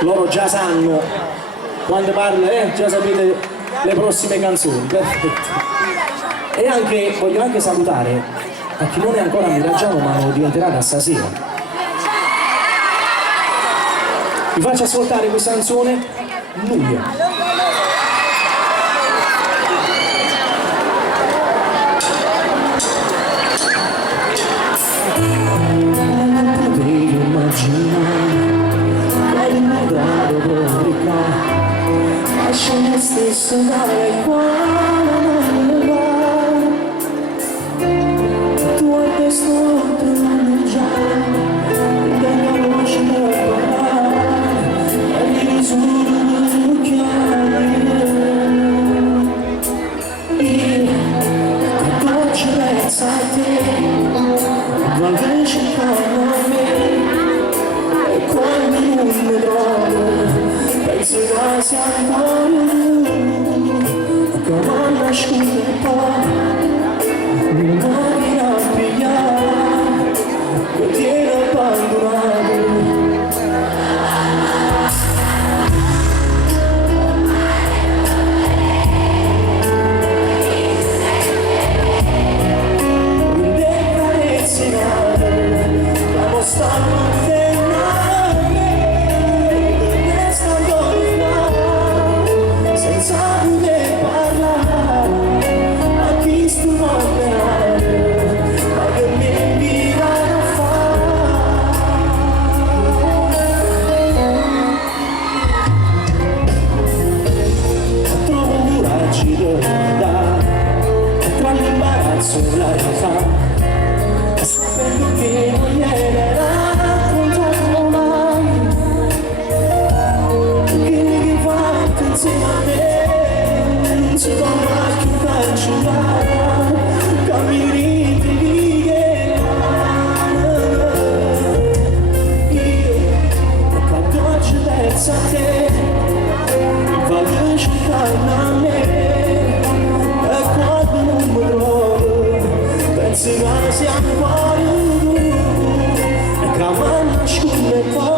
loro già sanno quando parla, già sapete le prossime canzoni, perfetto. E anche, voglio anche salutare a chi non è ancora miraggiano ma lo diventerà da stasera. Vi faccio ascoltare questa canzone, Nulla. Stesso dare qua non va, tu hai questo non già, da voce da parlare, e mi risulta chiaro. Io, con dolcezza a te, ma invece parlo a me, e quando non mi trovo, penso che sia ancora. Come nascere poi, non vuoi pigliare, che tieni abbandonato. Le carezze nate, la mostrano a te. Tra l'imbarazzo e la realtà, sapendo che non gliene raccontato mai, che mi fatto insieme a me, non si può mai più cancellare, cammini di che io, con dolcezza a te, voglio cercare a me. Se vai siamo fuori, e cammino scuole poi.